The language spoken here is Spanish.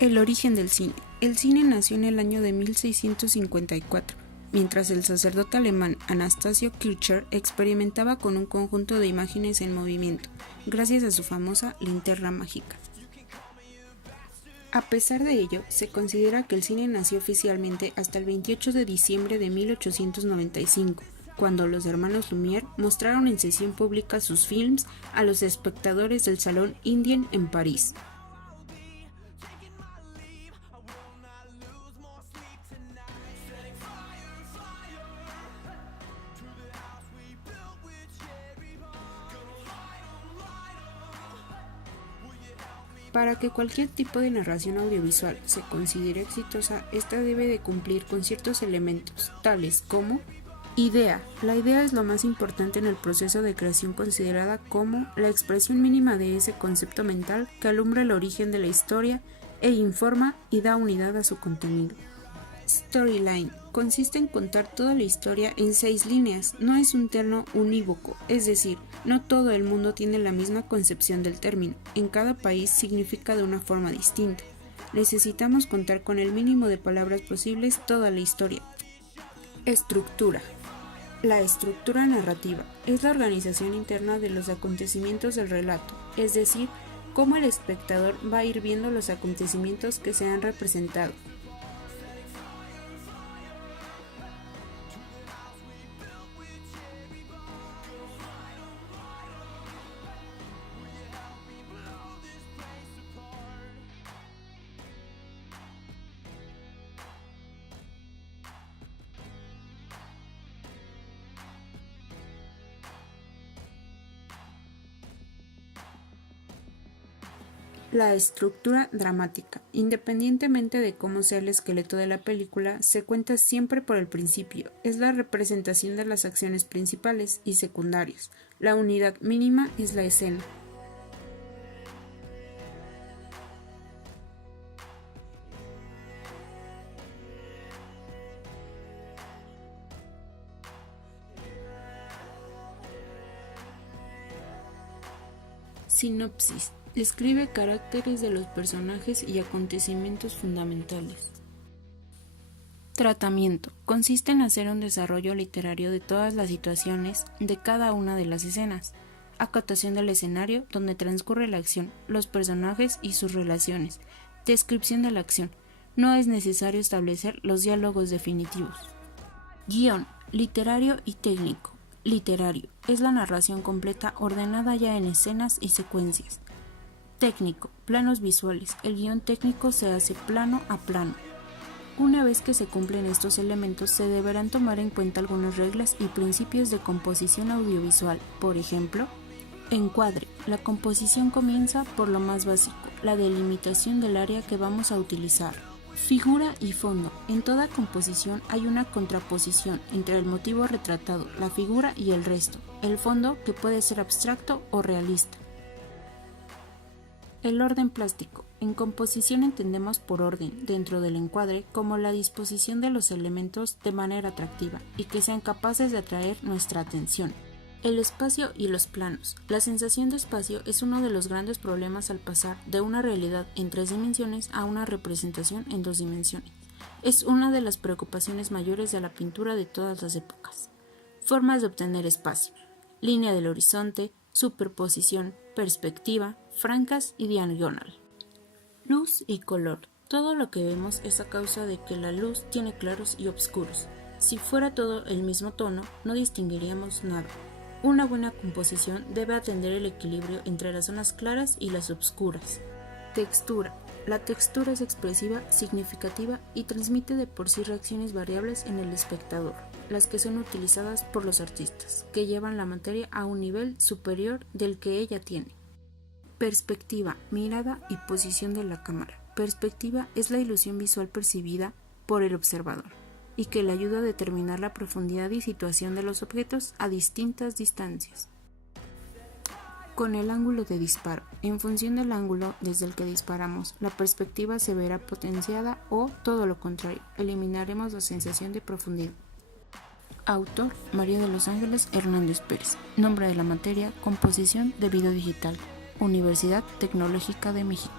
El origen del cine. El cine nació en el año de 1654, mientras el sacerdote alemán Anastasio Kircher experimentaba con un conjunto de imágenes en movimiento, gracias a su famosa linterna mágica. A pesar de ello, se considera que el cine nació oficialmente hasta el 28 de diciembre de 1895, cuando los hermanos Lumière mostraron en sesión pública sus films a los espectadores del Salón Indien en París. Para que cualquier tipo de narración audiovisual se considere exitosa, esta debe de cumplir con ciertos elementos, tales como idea. La idea es lo más importante en el proceso de creación, considerada como la expresión mínima de ese concepto mental que alumbra el origen de la historia e informa y da unidad a su contenido. Storyline. Consiste en contar toda la historia en 6 líneas, no es un término unívoco, es decir, no todo el mundo tiene la misma concepción del término, en cada país significa de una forma distinta. Necesitamos contar con el mínimo de palabras posibles toda la historia. Estructura. La estructura narrativa es la organización interna de los acontecimientos del relato, es decir, cómo el espectador va a ir viendo los acontecimientos que se han representado. La estructura dramática. Independientemente de cómo sea el esqueleto de la película, se cuenta siempre por el principio. Es la representación de las acciones principales y secundarias. La unidad mínima es la escena. Sinopsis. Describe caracteres de los personajes y acontecimientos fundamentales. Tratamiento. Consiste en hacer un desarrollo literario de todas las situaciones de cada una de las escenas. Acotación del escenario donde transcurre la acción, los personajes y sus relaciones. Descripción de la acción. No es necesario establecer los diálogos definitivos. Guión. Literario y técnico. Literario. Es la narración completa ordenada ya en escenas y secuencias. Técnico, planos visuales. El guión técnico se hace plano a plano. Una vez que se cumplen estos elementos, se deberán tomar en cuenta algunas reglas y principios de composición audiovisual. Por ejemplo, encuadre. La composición comienza por lo más básico, la delimitación del área que vamos a utilizar. Figura y fondo. En toda composición hay una contraposición entre el motivo retratado, la figura y el resto. El fondo, que puede ser abstracto o realista. El orden plástico. En composición entendemos por orden, dentro del encuadre, como la disposición de los elementos de manera atractiva y que sean capaces de atraer nuestra atención. El espacio y los planos. La sensación de espacio es uno de los grandes problemas al pasar de una realidad en 3 dimensiones a una representación en 2 dimensiones. Es una de las preocupaciones mayores de la pintura de todas las épocas. Formas de obtener espacio. Línea del horizonte, superposición, perspectiva, francas y diagonal. Luz y color. Todo lo que vemos es a causa de que la luz tiene claros y oscuros. Si fuera todo el mismo tono, no distinguiríamos nada. Una buena composición debe atender el equilibrio entre las zonas claras y las oscuras. Textura. La textura es expresiva, significativa y transmite de por sí reacciones variables en el espectador, las que son utilizadas por los artistas, que llevan la materia a un nivel superior del que ella tiene. Perspectiva, mirada y posición de la cámara. Perspectiva es la ilusión visual percibida por el observador y que le ayuda a determinar la profundidad y situación de los objetos a distintas distancias. Con el ángulo de disparo. En función del ángulo desde el que disparamos, la perspectiva se verá potenciada o, todo lo contrario, eliminaremos la sensación de profundidad. Autor: María de los Ángeles Hernández Pérez. Nombre de la materia: composición de video digital. Universidad Tecnológica de México.